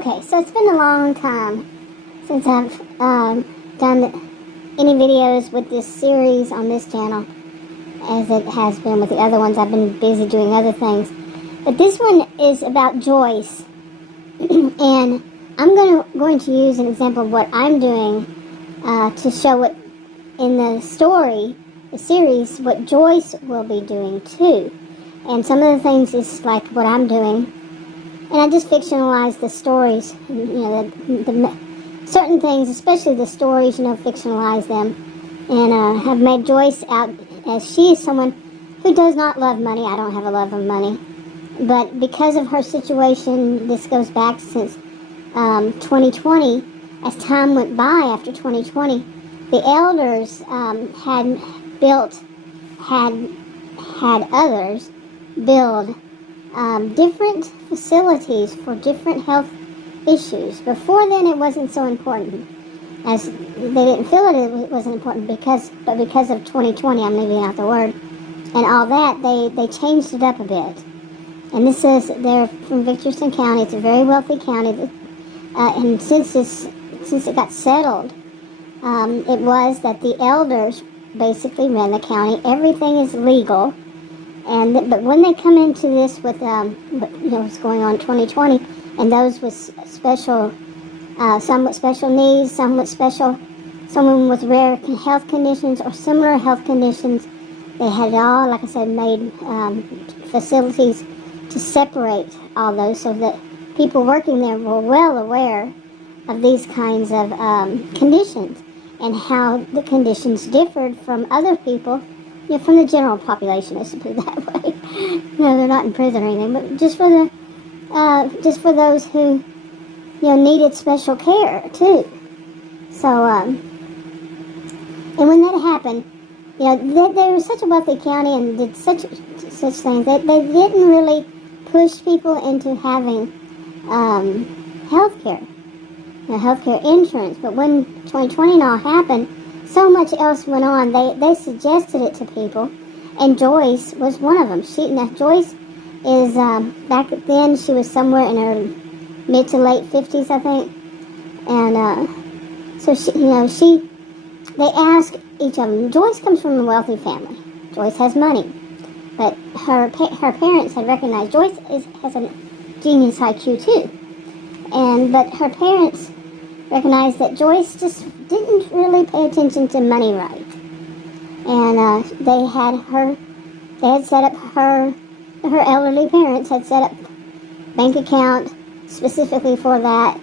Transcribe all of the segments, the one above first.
Okay, so it's been a long time since I've done any videos with this series on this channel, as it has been with the other ones. I've been busy doing other things. But this one is about Joyce, and I'm going to use an example of what I'm doing to show what in the story, the series, what Joyce will be doing too. And some of the things is like what I'm doing. And I just fictionalize the stories, the certain things, especially the stories, fictionalize them. And have made Joyce out as she is someone who does not love money. I don't have a love of money. But because of her situation, this goes back since 2020. As time went by after 2020, the elders had others build different facilities for different health issues. Before then, it wasn't so important, as they didn't feel it wasn't important because of 2020, I'm leaving out the word, and all that, they changed it up a bit. And this is, they're from Victorson County. It's a very wealthy county, and since it got settled, it was that the elders basically ran the county. Everything is legal. But when they come into this with, what's going on in 2020, and those with special, some with special needs, someone with rare health conditions or similar health conditions, they had it all, like I said, made facilities to separate all those so that people working there were well aware of these kinds of conditions and how the conditions differed from other people. From the general population, I should put it that way. They're not in prison or anything, but just for those who, needed special care too. So, and when that happened, they were such a wealthy county and did such things that they didn't really push people into having health care, healthcare insurance. But when 2020 and all happened, so much else went on. They suggested it to people, and Joyce was one of them. Joyce is back then. She was somewhere in her mid to late 50s, I think, and so they asked each of them. Joyce comes from a wealthy family. Joyce has money, but her parents had recognized Joyce has a genius IQ too, but her parents recognized that Joyce just didn't really pay attention to money right. And they had set up her elderly parents had set up bank account specifically for that,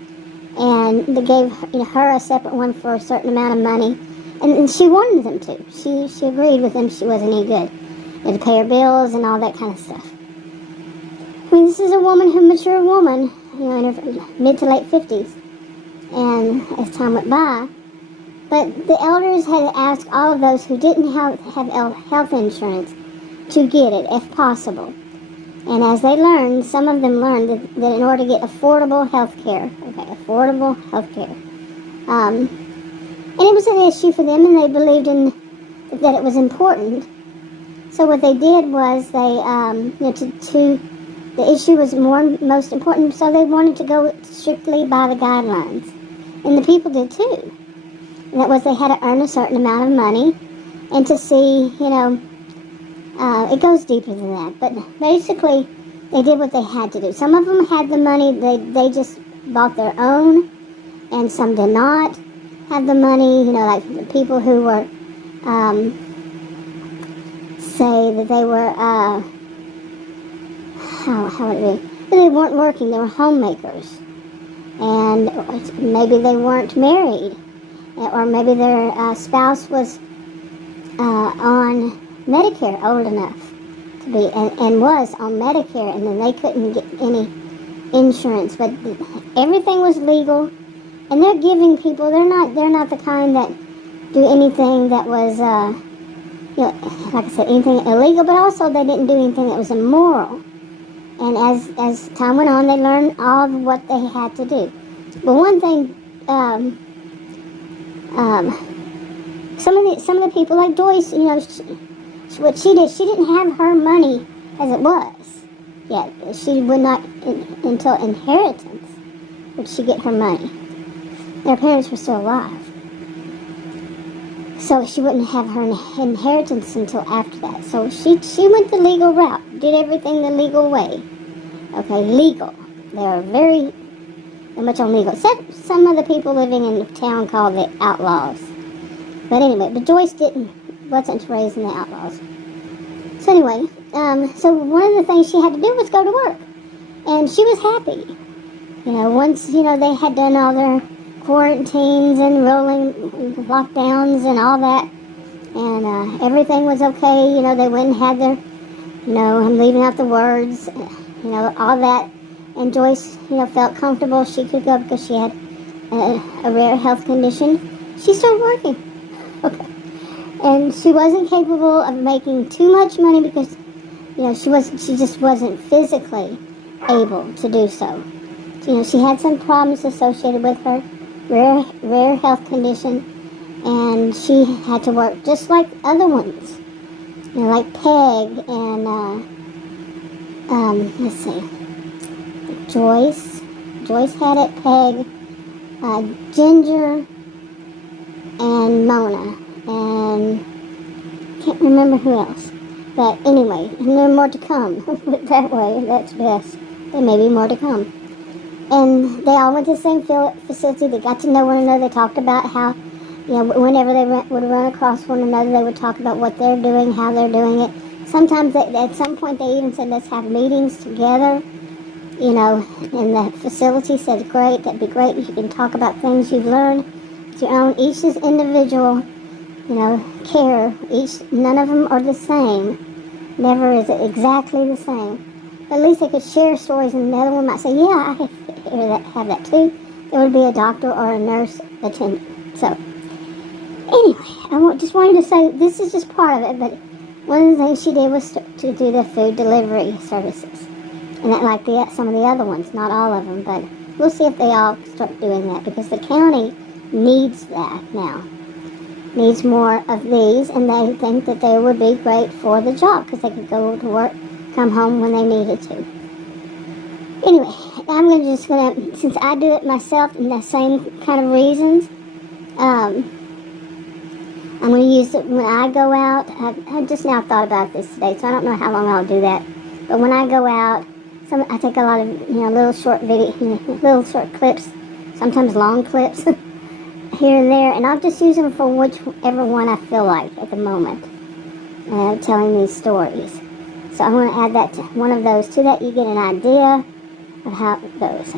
and they gave her a separate one for a certain amount of money, and she wanted them to. She agreed with them. She wasn't any good. They had to pay her bills and all that kind of stuff. I mean, this is a mature woman, in her mid to late 50s. And as time went by, but the elders had asked all of those who didn't have health insurance to get it if possible. And as they learned, some of them learned that in order to get affordable health care, and it was an issue for them, and they believed that it was important. So what they did was the issue was most important, so they wanted to go strictly by the guidelines. And the people did too. And that was they had to earn a certain amount of money, and to see, it goes deeper than that. But basically, they did what they had to do. Some of them had the money, they just bought their own, and some did not have the money, like the people who were, say that they were, how would it be? They weren't working, they were homemakers. And maybe they weren't married, or maybe their spouse was on Medicare, old enough to be, and was on Medicare, and then they couldn't get any insurance. But everything was legal, and they're giving people. They're not the kind that do anything that was, like I said, anything illegal. But also, they didn't do anything that was immoral. And as time went on, they learned all of what they had to do. But one thing, some of the people, like Joyce, what she did, she didn't have her money as it was yet. She would not until inheritance. would she get her money? Her parents were still alive. So she wouldn't have her inheritance until after that. So she went the legal route, did everything the legal way. Okay, legal. They're very much on legal. Except some of the people living in the town called the outlaws. But anyway, but Joyce wasn't raised in the outlaws. So anyway, so one of the things she had to do was go to work. And she was happy. Once, they had done all their quarantines and rolling lockdowns and all that. And everything was okay. They went and had their, I'm leaving out the words, all that. And Joyce, felt comfortable. She could go because she had a rare health condition. She started working. Okay. And she wasn't capable of making too much money because, she just wasn't physically able to do so. She had some problems associated with her rare health condition, and she had to work just like other ones. Like Peg and, let's see, Joyce. Joyce had it, Peg, Ginger, and Mona, and can't remember who else. But anyway, and there are more to come. Put it that way, that's best. There may be more to come. And they all went to the same facility. They got to know one another. They talked about how, whenever they would run across one another, they would talk about what they're doing, how they're doing it. Sometimes, at some point, they even said, let's have meetings together. In the facility said, great, that'd be great. You can talk about things you've learned with your own. Each is individual, care. None of them are the same. Never is it exactly the same. But at least they could share stories, and the other one might say, yeah, I have that too. There would be a doctor or a nurse attendant. So, anyway, I just wanted to say this is just part of it, but one of the things she did was to do the food delivery services. And that, like some of the other ones, not all of them, but we'll see if they all start doing that, because the county needs that now. Needs more of these, and they think that they would be great for the job, because they could go to work, come home when they needed to. Anyway, I'm just gonna, since I do it myself in the same kind of reasons, I'm gonna use it when I go out. I just now thought about this today, so I don't know how long I'll do that. But when I go out, I take a lot of little short little short clips, sometimes long clips here and there, and I'll just use them for whichever one I feel like at the moment, telling these stories. So I'm going to add that to one of those to that. You get an idea of how it goes.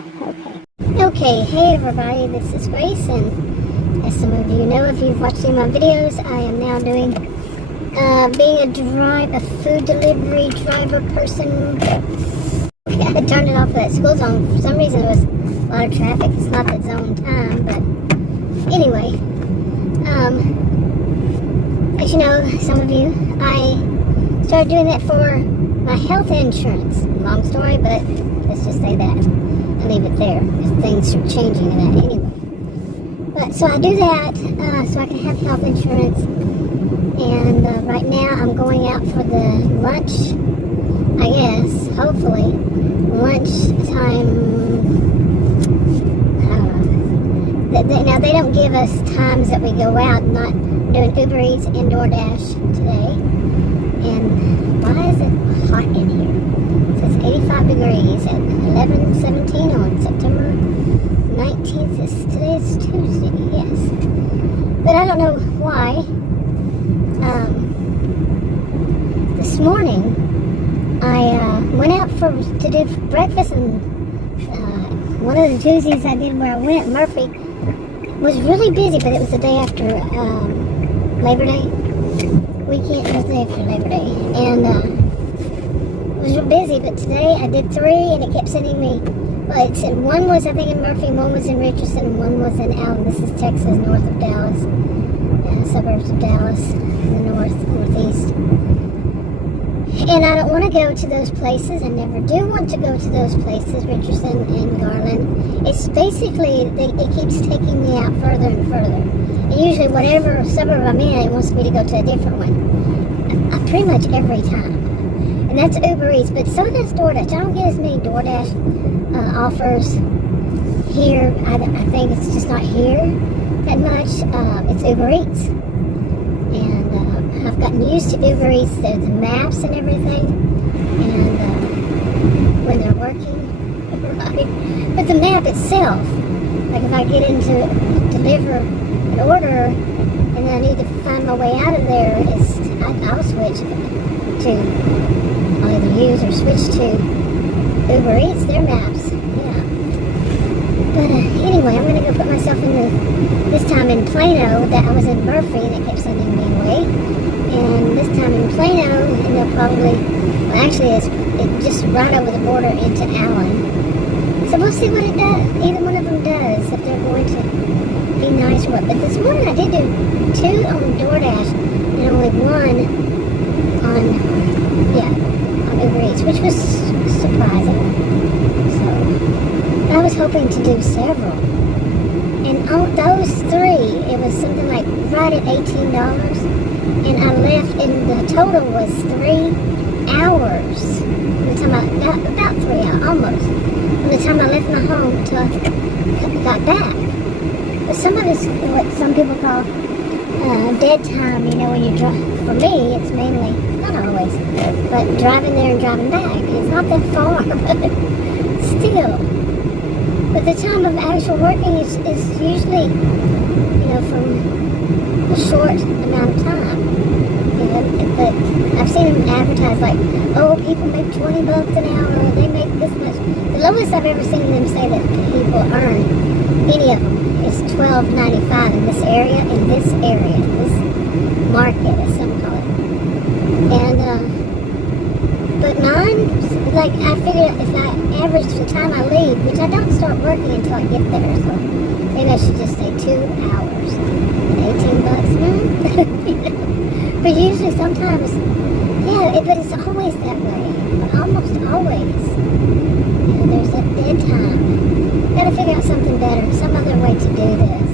Okay, hey everybody, this is Grace, and as some of you know, if you've watched any of my videos, I am now doing being a food delivery driver person. Okay, I had turned it off for that school zone. For some reason there was a lot of traffic. It's not that zone time, but anyway, as you know, some of you, I started doing that for my health insurance. Long story, but let's just say that and leave it there, because things are changing in that anyway. But so I do that so I can have health insurance, and right now I'm going out for the lunch, I guess, hopefully, lunchtime. Now they don't give us times that we go out. I'm not doing Uber Eats and DoorDash today. And why is it hot in here? It says 85 degrees at 11:17 on September 19th. Today is Tuesday, yes. But I don't know why. This morning I went out to do breakfast, and one of the Tuesdays I did where I went, Murphy, was really busy, but it was the day after Labor Day weekend. It was the day after Labor Day, and it was real busy. But today I did 3, and it kept sending me. Well, it said one was, I think, in Murphy, one was in Richardson, and one was in Allen. This is Texas, north of Dallas, suburbs of Dallas, in the northeast. And I don't want to go to those places. I never do want to go to those places, Richardson and Garland. It's basically, it keeps taking me out further and further. And usually whatever suburb I'm in, it wants me to go to a different one. Pretty much every time. And that's Uber Eats, but so does DoorDash. I don't get as many DoorDash offers here, I think it's just not here that much. It's Uber Eats. And I've gotten used to Uber Eats, the maps and everything. And when they're working, right? But the map itself, like if I get into deliver an order and then I need to find my way out of there, I'll switch to, I'll either use or switch to Uber Eats, their maps. Yeah. But anyway, I'm going to go put myself this time in Plano. That I was in Murphy and it kept sending me away. And this time in Plano, and they'll probably, well actually it's just right over the border into Allen. So we'll see what it does. Either one of them does, if they're going to be nice or what. But this morning I did do 2 on DoorDash and only 1 on Uber Eats, which was surprising. So I was hoping to do several. And on those 3, it was something like right at $18. And I left, and the total was 3 hours. From the time about 3 hours, almost. From the time I left my home until I got back. But some of it's what some people call dead time, when you drive. For me, it's mainly, not always, but driving there and driving back. It's not that far, but still. But the time of actual working is usually, from a short amount of time. But I've seen them advertise like, oh, people make $20 an hour, or they make this much. The lowest I've ever seen them say that people earn, any of them, is $12.95 in this area, this market, as some call it. And, but mine, like, I figured if I average the time I leave, which I don't start working until I get there, so maybe I should just say 2 hours. $18, But usually sometimes, but it's always that way. Almost always. There's a dead time. Gotta figure out something better, some other way to do this.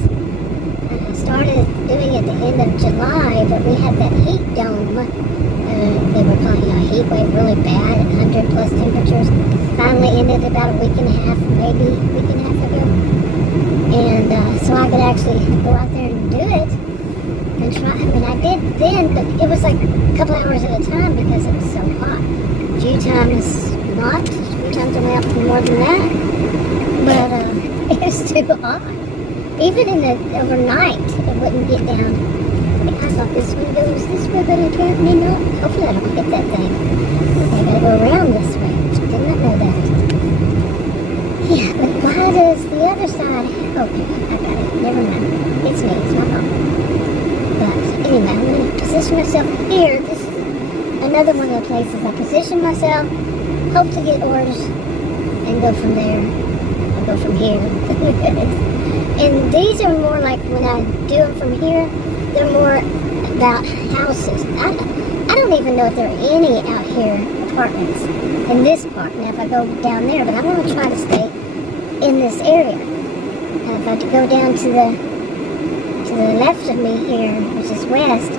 I started doing it at the end of July, but we had that heat dome. They were calling a heat wave really bad at 100 plus temperatures. Finally ended about a week and a half, maybe a week and a half ago. And so I could actually go out there and do it. And try. I mean, I did then, but it was like a couple hours at a time because it was so hot. A few times not, a few times I went out for more than that. But it was too hot. Even in the overnight, it wouldn't get down. I thought this one goes this way, but apparently not. Hopefully I don't hit that thing. I gotta go around this way. I did not know that. Yeah, but why does the other side... Okay, I got it. Never mind. It's me. It's my fault. But anyway, I'm going to position myself here. This is another one of the places I position myself, hope to get orders, and go from there, and go from here. And these are more like, when I do them from here, they're more about houses. I don't even know if there are any out here apartments in this part. Now if I go down there, but I'm going to try to stay in this area. And if I go down to the left of me here, which is west,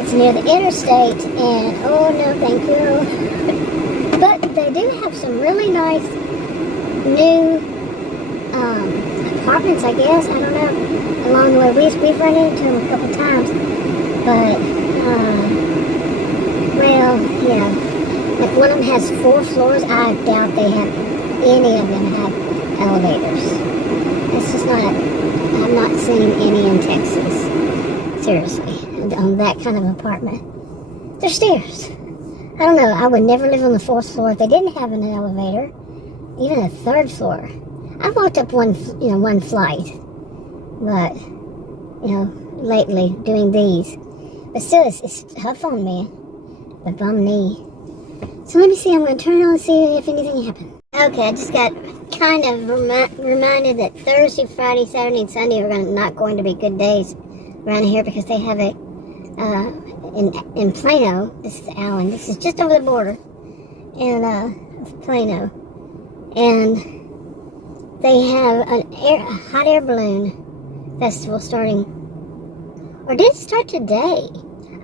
it's near the interstate, and oh no thank you. But they do have some really nice new apartments, I guess, I don't know, along the way. We've run into them a couple times, but well, yeah, like one of them has 4 floors. I doubt they have, any of them have elevators. It's just not, I'm not seeing any in Texas. Seriously, on that kind of apartment. There's stairs. I don't know, I would never live on the 4th floor if they didn't have an elevator. Even a 3rd floor. I walked up one flight. But, lately, doing these. But still, it's tough on me. The bum knee. So let me see, I'm going to turn on and see if anything happens. Okay, I just got kind of reminded that Thursday, Friday, Saturday, and Sunday are not going to be good days around here because they have it in Plano. This is Allen. This is just over the border in Plano. And they have a hot air balloon festival starting. Or did it start today?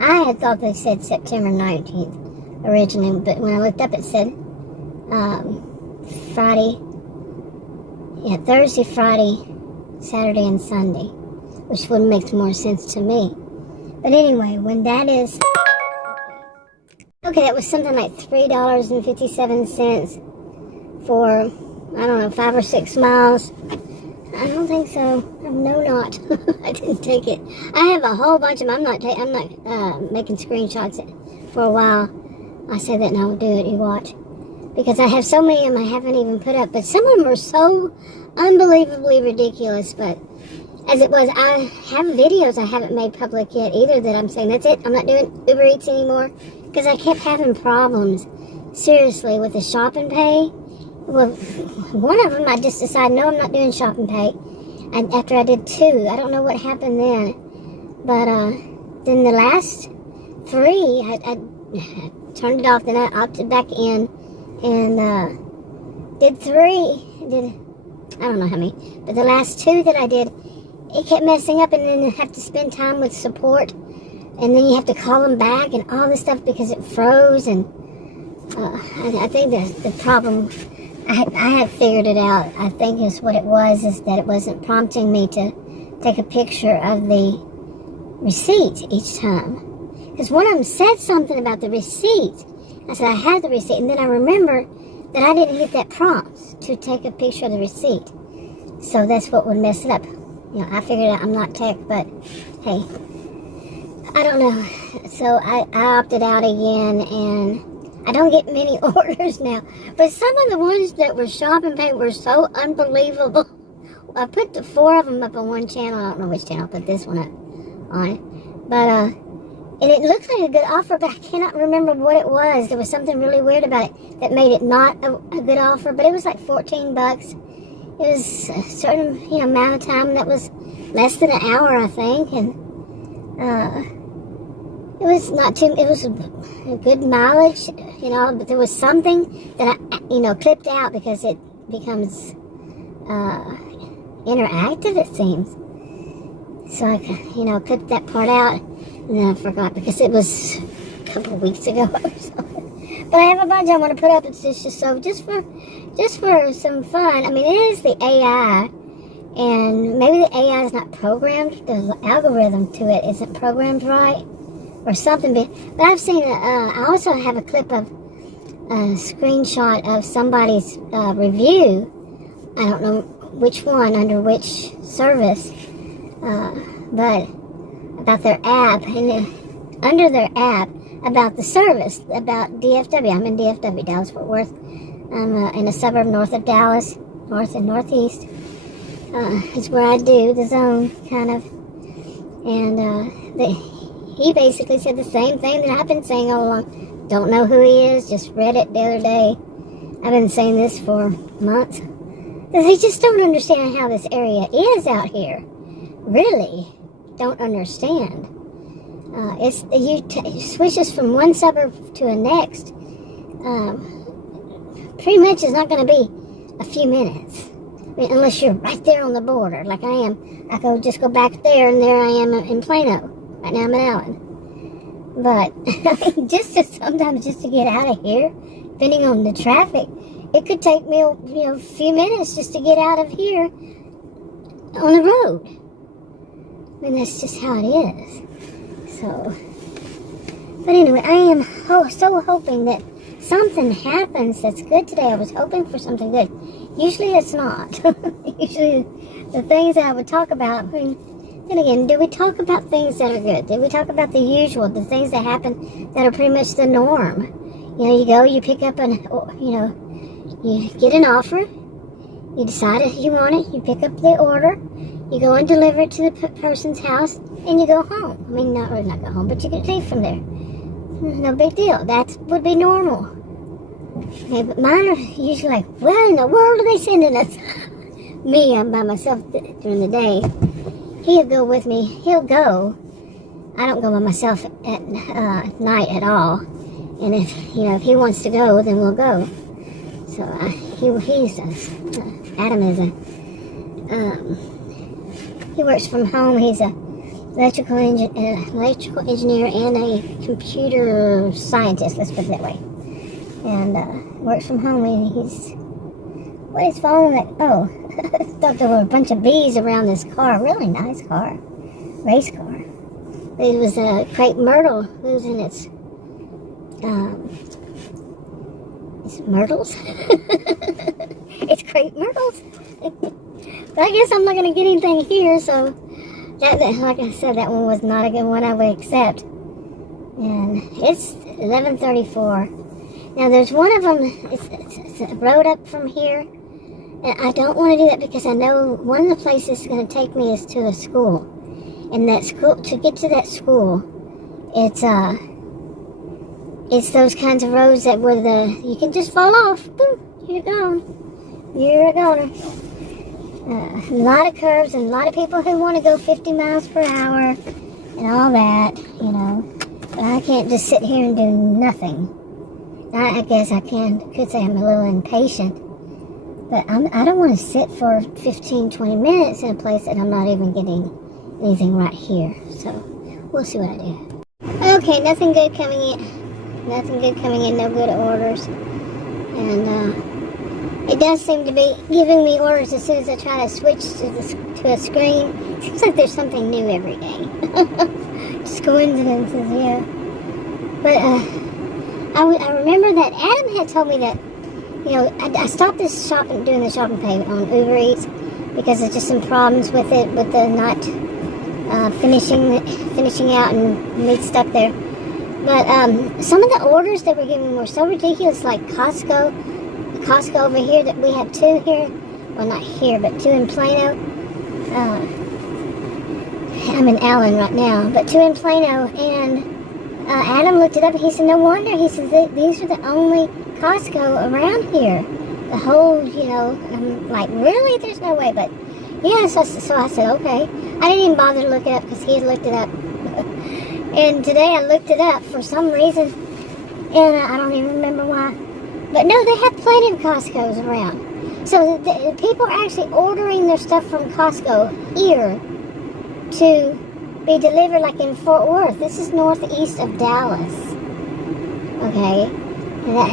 I had thought they said September 19th originally, but when I looked up it said Friday. Yeah, Thursday, Friday, Saturday, and Sunday, which would make more sense to me. But anyway, when that is... Okay, that was something like $3.57 for, I don't know, 5 or 6 miles. I don't think so. No, not. I didn't take it. I have a whole bunch of them. I'm not making screenshots for a while. I say that and I'll do it. You watch. Because I have so many of them I haven't even put up. But some of them are so unbelievably ridiculous. But as it was, I have videos I haven't made public yet either that I'm saying, that's it. I'm not doing Uber Eats anymore. Because I kept having problems, seriously, with the Shop and Pay. Well, one of them I just decided, no, I'm not doing Shop and Pay. And after I did 2, I don't know what happened then. But then the last 3, I turned it off, then I opted back in and did 3. I don't know how many. But the last 2 that I did, it kept messing up, and then you have to spend time with support. And then you have to call them back and all this stuff because it froze. And I think the problem, I have figured it out. I think is what it was, is that it wasn't prompting me to take a picture of the receipt each time. Because one of them said something about the receipt. I said, I have the receipt. And then I remember that I didn't hit that prompt to take a picture of the receipt. So that's what would mess it up. You know, I figured out I'm not tech, but hey, I don't know. So I opted out again, and I don't get many orders now. But some of the ones that were Shop and Pay were so unbelievable. I put the 4 of them up on one channel. I don't know which channel I put this one up on. But, and it looked like a good offer, but I cannot remember what it was. There was something really weird about it that made it not a good offer. But it was like $14. It was a certain, amount of time. That was less than an hour, I think. And, it was not too, it was a good mileage, but there was something that I, clipped out because it becomes interactive, it seems. So I, clipped that part out, and then I forgot because it was a couple of weeks ago or something. But I have a bunch I want to put up. It's just for some fun. I mean, it is the AI, and maybe the AI is not programmed. The algorithm to it isn't programmed right, or something. But I've seen, I also have a clip of a screenshot of somebody's review. I don't know which one, under which service, but about their app, and under their app, about the service, about DFW. I'm in DFW, Dallas Fort Worth. I'm in a suburb north of Dallas, north and northeast. It's where I do the zone, kind of. And he basically said the same thing that I've been saying all along. Don't know who he is, just read it the other day. I've been saying this for months. They just don't understand how this area is out here. Really don't understand. You switches from one suburb to the next. Pretty much it's not going to be a few minutes. I mean, unless you're right there on the border, like I am. I just go back there, and there I am in Plano. Right now I'm in Allen. But sometimes just to get out of here, depending on the traffic, it could take me a few minutes just to get out of here on the road. I mean, that's just how it is. So, but anyway, I am so hoping that something happens that's good today. I was hoping for something good. Usually it's not. Usually the things that I would talk about, then again, do we talk about things that are good? Do we talk about the usual, the things that happen that are pretty much the norm? You go, you pick up you get an offer, you decide if you want it, you pick up the order, you go and deliver it to the person's house, and you go home. I mean, not go home, but you can leave from there. No big deal. That would be normal. Okay, but mine are usually like, where in the world are they sending us? Me, I'm by myself during the day. He'll go with me. He'll go. I don't go by myself at night at all. And if he wants to go, then we'll go. So Adam is he works from home. He's a electrical engineer and a computer scientist. Let's put it that way. And works from home. And he's what is phone? Oh, thought there were a bunch of bees around this car. Really nice car. Race car. It was a crepe myrtle losing its myrtles. It's crepe myrtles. But I guess I'm not going to get anything here, so that, like I said, that one was not a good one I would accept. And it's 11:34. Now there's one of them, it's a road up from here, and I don't want to do that because I know one of the places it's going to take me is to a school. And that school, to get to that school, it's those kinds of roads that where you can just fall off. Boom, you're gone. You're a goner. A lot of curves and a lot of people who want to go 50 miles per hour and all that, you know. But I can't just sit here and do nothing. I guess I could say I'm a little impatient. But I don't want to sit for 15, 20 minutes in a place that I'm not even getting anything right here. So we'll see what I do. Okay, nothing good coming in. Nothing good coming in, no good orders. And it does seem to be giving me orders as soon as I try to switch to a screen. Seems like there's something new every day. Just coincidences, yeah. But I remember that Adam had told me that, you know, I stopped doing the shopping pay on Uber Eats because there's just some problems with it, with the not finishing out and me stuck there. But some of the orders that were giving were so ridiculous, like Costco over here, that we have two here. Well, not here, but two in Plano. I'm in Allen right now, but two in Plano. And Adam looked it up and he said, no wonder. He said, these are the only Costco around here. The whole, you know, I'm like, really? There's no way. But yeah, so I said, okay. I didn't even bother to look it up because he had looked it up. And today I looked it up for some reason, and I don't even remember why. But no, they have plenty of Costco's around. So the people are actually ordering their stuff from Costco here to be delivered, like in Fort Worth. This is northeast of Dallas. Okay. And I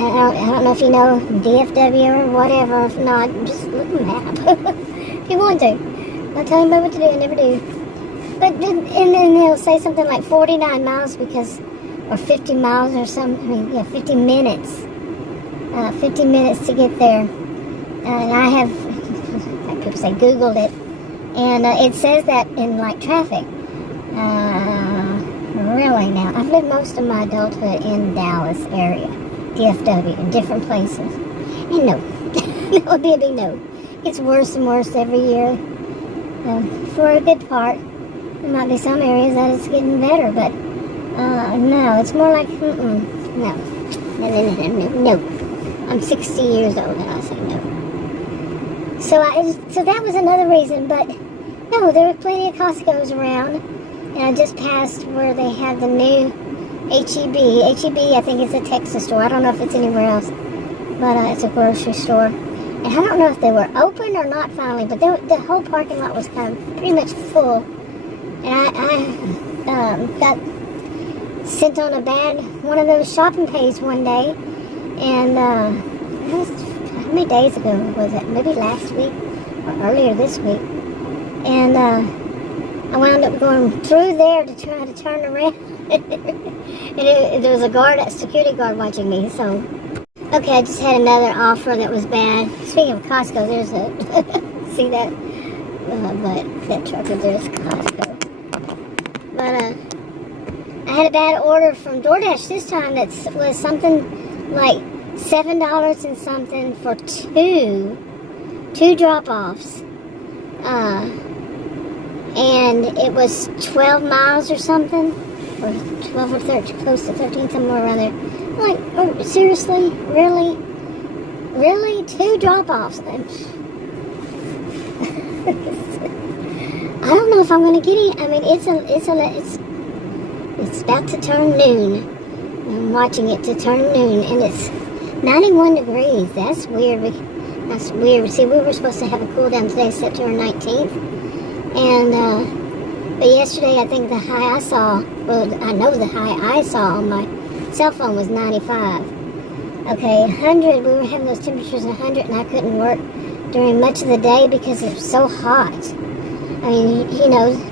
don't know if you know DFW or whatever. If not, just look at the map. If you want to. I'll tell anybody what to do. I never do. But and then they'll say something like 49 miles because, or 50 miles or something. I mean, yeah, 50 minutes. 50 minutes to get there. And I have, like people say, Googled it. And it says that in, like, traffic. Really now. I've lived most of my adulthood in Dallas area. DFW, in different places. And no. That would be a big no. It's worse and worse every year. For a good part. There might be some areas that it's getting better, but no, it's more like, no. No. I'm 60 years old and I say no. So that was another reason, but no, there were plenty of Costco's around, and I just passed where they have the new H-E-B. H-E-B, I think it's a Texas store. I don't know if it's anywhere else, but it's a grocery store. And I don't know if they were open or not finally, but the whole parking lot was kind of pretty much full. And I got sent on one of those shopping pays one day, and how many days ago was it? Maybe last week or earlier this week. And I wound up going through there to try to turn around, and there was a security guard watching me. So, okay, I just had another offer that was bad. Speaking of Costco, there's a see that, but that truck is there's Costco. But I had a bad order from DoorDash this time that was something like $7 and something for two drop-offs. And it was 12 miles or something, or 12 or 13, close to 13, somewhere around there. I'm like, oh, seriously? Really? Really? 2 drop-offs? I don't know if I'm going to get it. I mean, it's about to turn noon. I'm watching it to turn noon, and it's 91 degrees. That's weird. That's weird. See, we were supposed to have a cool down today, September 19th. And, but yesterday, I think the high I saw, well, I know the high I saw on my cell phone was 95. Okay, 100, we were having those temperatures at 100, and I couldn't work during much of the day because it was so hot. I mean,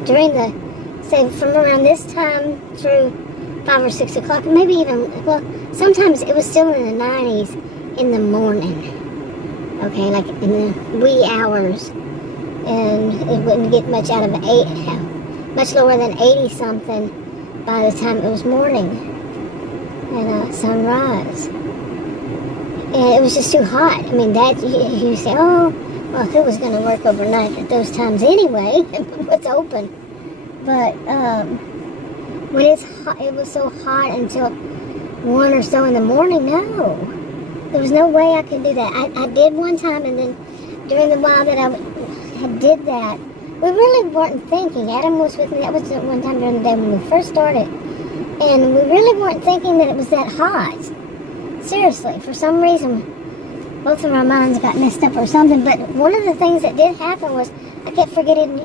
during say from around this time through 5 or 6 o'clock, maybe even, well, sometimes it was still in the 90s in the morning. Okay, like in the wee hours. And it wouldn't get much out of much lower than 80 something by the time it was morning and sunrise. And it was just too hot. I mean, that you say, oh, well, who was going to work overnight at those times anyway? What's open? But when it's hot, it was so hot until 1 or so in the morning. No, there was no way I could do that. I did one time, and then during the while that I did that, we really weren't thinking. Adam was with me. That was one time during the day when we first started, and we really weren't thinking that it was that hot. Seriously, for some reason, both of our minds got messed up or something. But one of the things that did happen was I kept forgetting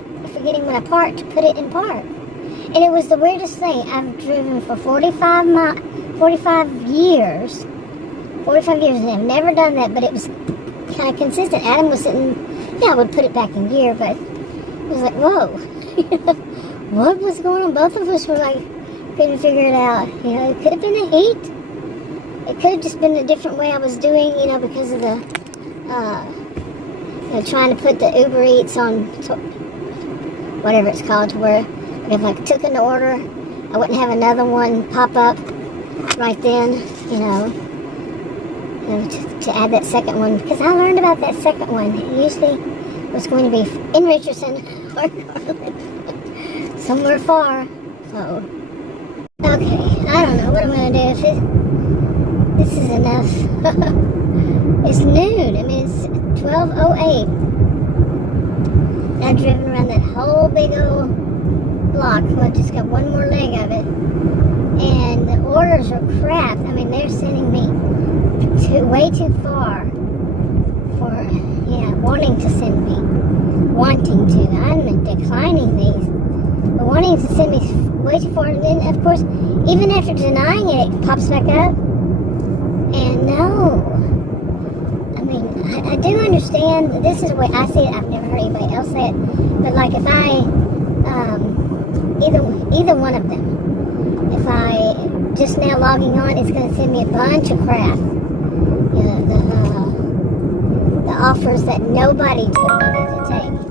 when I parked to put it in park, and it was the weirdest thing. I've driven for 45 years. 45 years, and I've never done that, but it was kind of consistent. Adam was sitting, I would put it back in gear, but it was like, whoa. What was going on? Both of us were like, couldn't figure it out. It could have been the heat. It could have just been a different way I was doing, because of the, trying to put the Uber Eats on, whatever it's called, to where if I took an order, I wouldn't have another one pop up right then, to add that second one, because I learned about that second one. It usually was going to be in Richardson or Garland, somewhere far. So, okay, I don't know what I'm going to do. This is enough. It's noon. I mean, it's 12:08. I've driven around that whole big old block. Well, I just got one more leg of it. And the orders are crap. I mean, they're sending me way too far for, wanting to send me. Wanting to. I'm declining these. But wanting to send me way too far. And then, of course, even after denying it, it pops back up. And no. I mean, I do understand that this is the way I see it. I've never heard anybody else say it. But, like, if I, either one of them, if I just now logging on, it's going to send me a bunch of crap. The offers that nobody told me to take.